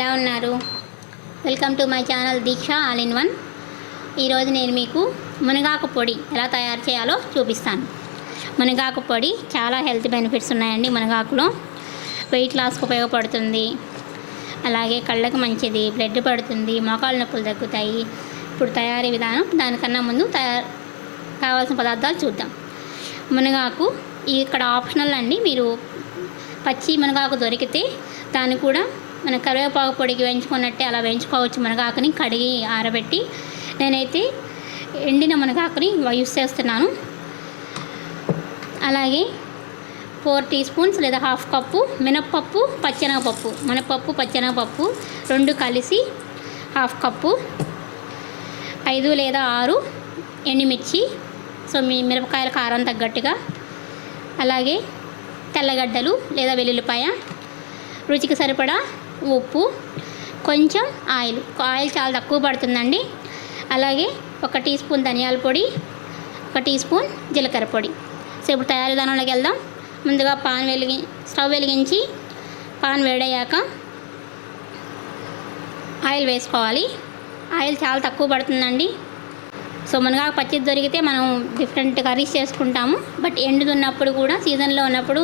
ఎలా ఉన్నారు? Welcome to my channel Deeksha all in one. ఈరోజు నేను మీకు మునగాకు పొడి ఎలా తయారు చేయాలో చూపిస్తాను. మునగాకు పొడి చాలా హెల్త్ బెనిఫిట్స్ ఉన్నాయండి. మునగాకులో వెయిట్ లాస్కి ఉపయోగపడుతుంది, అలాగే కళ్ళకు మంచిది, బ్లడ్ పడుతుంది, మోకాళ్ళ నొప్పులు తగ్గుతాయి. ఇప్పుడు తయారీ విధానం, దానికన్నా ముందు కావాల్సిన పదార్థాలు చూద్దాం. మునగాకు ఇక్కడ ఆప్షనల్ అండి. మీరు పచ్చి మునగాకు దొరికితే దాన్ని కూడా మన కరివేపాకు పొడికి వేయించుకున్నట్టే అలా వేయించుకోవచ్చు. మునగాకుని కడిగి ఆరబెట్టి, నేనైతే ఎండిన మునగాకుని యూస్ చేస్తున్నాను. అలాగే 4 టీ స్పూన్స్ లేదా హాఫ్ కప్పు మినప్పప్పు, పచ్చెనగపప్పు 2 కలిసి హాఫ్ కప్పు, 5 లేదా 6 ఎండుమిర్చి, సో మీ మిరపకాయల కారం తగ్గట్టుగా, అలాగే తెల్లగడ్డలు లేదా వెల్లుల్లిపాయ, రుచికి సరిపడా ఉప్పు, కొంచెం ఆయిల్ చాలా తక్కువ పడుతుందండి. అలాగే 1 టీ స్పూన్ ధనియాల పొడి, 1 టీ స్పూన్ జీలకర్ర పొడి. సో ఇప్పుడు తయారీ విధానంలోకి వెళ్దాం. ముందుగా స్టవ్ వెలిగించి పాన్ వేడయ్యాక ఆయిల్ వేసుకోవాలి. ఆయిల్ చాలా తక్కువ పడుతుందండి. సో మునగాకు పచ్చిది దొరికితే మనం డిఫరెంట్ కర్రీస్ చేసుకుంటాము, బట్ ఎండుతున్నప్పుడు కూడా సీజన్లో ఉన్నప్పుడు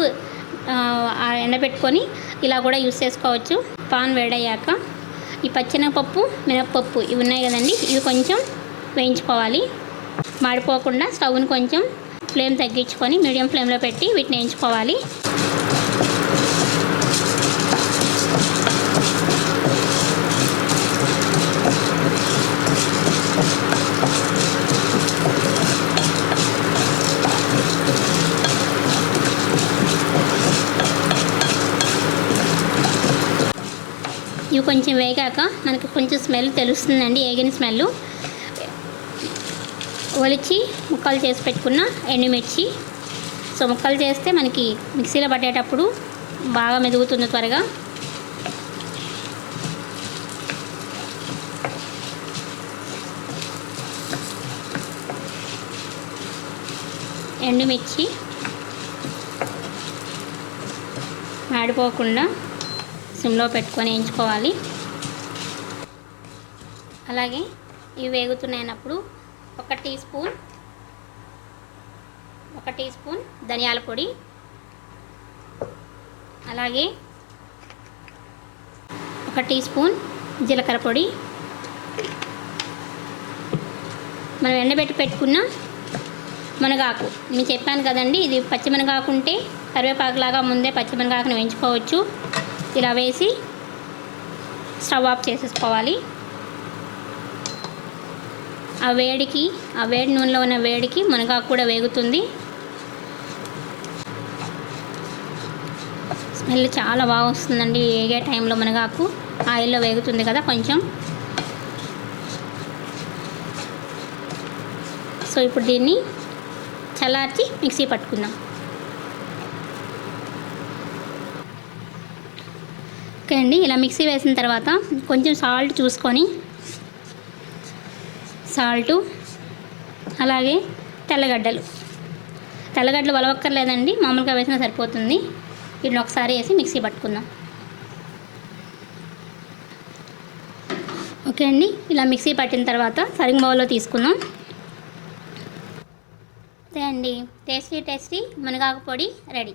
ఎండబెట్టుకొని ఇలా కూడా యూస్ చేసుకోవచ్చు. పాన్ వేడయ్యాక ఈ పచ్చెనగపప్పు, మినప్పప్పు ఇవి ఉన్నాయి కదండి, ఇవి కొంచెం వేయించుకోవాలి. మాడిపోకుండా స్టవ్ని కొంచెం ఫ్లేమ్ తగ్గించుకొని మీడియం ఫ్లేమ్లో పెట్టి వీటిని వేయించుకోవాలి. ఇవి కొంచెం వేగాక మనకి కొంచెం స్మెల్ తెలుస్తుందండి, ఏగిన స్మెల్. ఒలిచి ముక్కలు చేసి పెట్టుకున్న ఎండుమిర్చి. సో ముక్కలు చేస్తే మనకి మిక్సీలో పట్టేటప్పుడు బాగా మెదుగుతుంది త్వరగా. ఎండుమిర్చి మాడిపోకుండా సిమ్లో పెట్టుకొని వేయించుకోవాలి. అలాగే ఇవి వేగుతున్నాయినప్పుడు 1 టీ స్పూన్ ధనియాల పొడి, అలాగే 1 టీ స్పూన్ జీలకర్ర పొడి, మనం ఎండబెట్టి పెట్టుకున్న మునగాకు. నేను చెప్పాను కదండి, ఇది పచ్చి మునగాకు ఉంటే కరివేపాకులాగా ముందే పచ్చి మునగాకుని వేయించుకోవచ్చు. ఇలా వేసి స్టవ్ ఆఫ్ చేసేసుకోవాలి. ఆ వేడి నూనెలో ఉన్న వేడికి మునగాకు కూడా వేగుతుంది. స్మెల్ చాలా బాగా వస్తుందండి వేగే టైంలో. మునగాకు ఆయిల్లో వేగుతుంది కదా కొంచెం. సో ఇప్పుడు దీన్ని చల్లార్చి మిక్సీ పట్టుకుందాం. ఓకే అండి, ఇలా మిక్సీ వేసిన తర్వాత కొంచెం సాల్ట్ చూసుకొని, అలాగే తెల్లగడ్డలు వలవక్కర్లేదండి, మామూలుగా వేసినా సరిపోతుంది. వీటిని ఒకసారి వేసి మిక్సీ పట్టుకుందాం. ఓకే అండి, ఇలా మిక్సీ పట్టిన తర్వాత సర్వింగ్ బౌల్లో తీసుకుందాం. అంతే అండి, టేస్టీ మునగాకు పొడి రెడీ.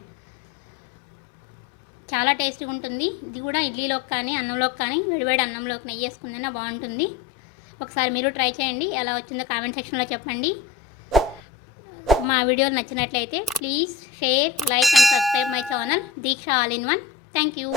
చాలా టేస్టీగా ఉంటుంది. ఇది కూడా ఇడ్లీలోకి కానీ అన్నంలోకి కానీ వేడివేడి అన్నంలోకి నెయ్యి వేసుకుందైనా బాగుంటుంది. ఒకసారి మీరు ట్రై చేయండి, ఎలా వచ్చిందో కామెంట్ సెక్షన్లో చెప్పండి. మా వీడియోలు నచ్చినట్లయితే please share, like and subscribe my channel Deeksha all in one. Thank you.